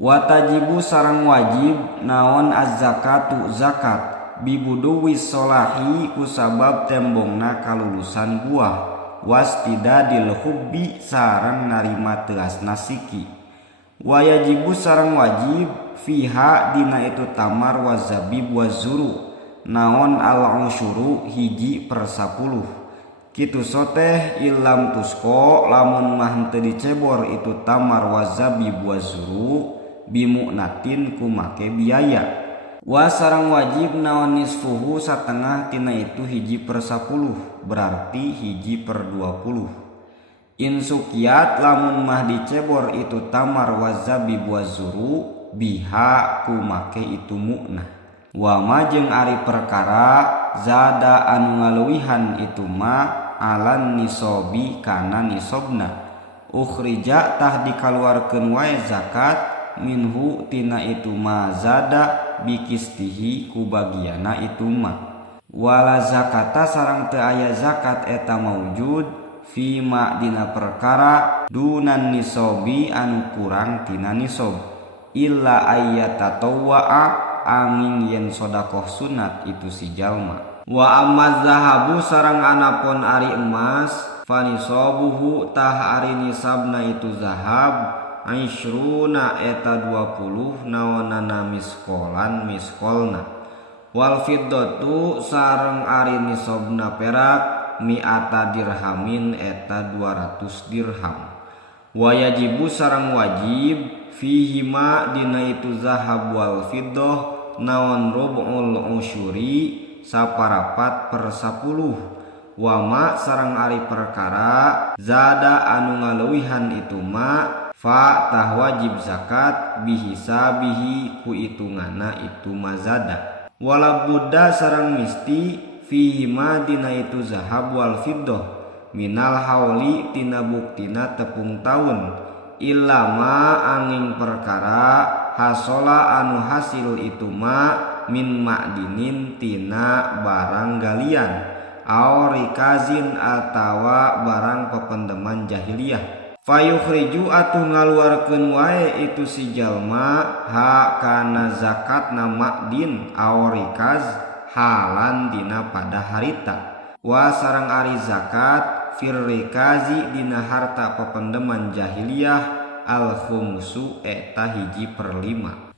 Watajibu sareng wajib naon az-zakatu zakat bibuduwis solahi kusabab tembongna kalulusan buah wastidadil hubbi sareng narima teasna siki. Wayajibu sareng wajib fiha dina itu tamar wazabib wazuru naon al-usyuru hiji per 10 kitu soteh ilam tusko lamun mah teu dicebor itu tamar wazabib wazuru bimu'natin ku make biaya. Wa sareng wajib naon nisfuhu satengah tina itu hiji per 10 berarti hiji per 20. Insukiat lamun mah dicebor itu tamar wazabib wazuru biha ku make itu mu'nah. Wa ma jeung ari perkara zada anu ngaluwihan itu ma alan nisobi kana nisobna ukhrija tah dikaluarkeun wae zakat minhu tina itu ma zada bikistihi ku bagiana itu ma. Wala zakata sareng teu aya zakat eta maujud fi ma dina perkara dunan nisobi anu kurang tina nisob illa ayyatatawwa angin yen sodakoh sunat itu si jalma. Wa amma zahabu sareng anapun ari emas fanisabuhu tah ari nisabna itu zahab aisyruna eta 20 naonana miskolan miskolna. Wal fiddatu sareng ari nisabna perak mi'ata dirhamin eta 200 dirham. Wa yajibu sareng wajib fihi ma dina itu zahab wal fiddah naon rub'ul usyuri saparapat per 10. Wa ma sareng ari perkara zada anu ngaluwihan itu ma fa tah wajib zakat bihisabihi ku itunganna itu mazada. Wala budda sareng misti fihi ma dina itu zahab wal fiddah minal hauli tina buktina tepung taun illa ma angin perkara hasola anu hasil itu ma min ma'dinin tina barang galian aw rikazin atawa barang pependeman jahiliyah. Fayukhriju atuh ngaluarkeun wae itu si jalma ha kana zakatna ma'din aw rikaz halan dina pada harita. Wa sareng ari zakat firrikazi dina harta pependeman jahiliyah al khumsu eta hiji per 5.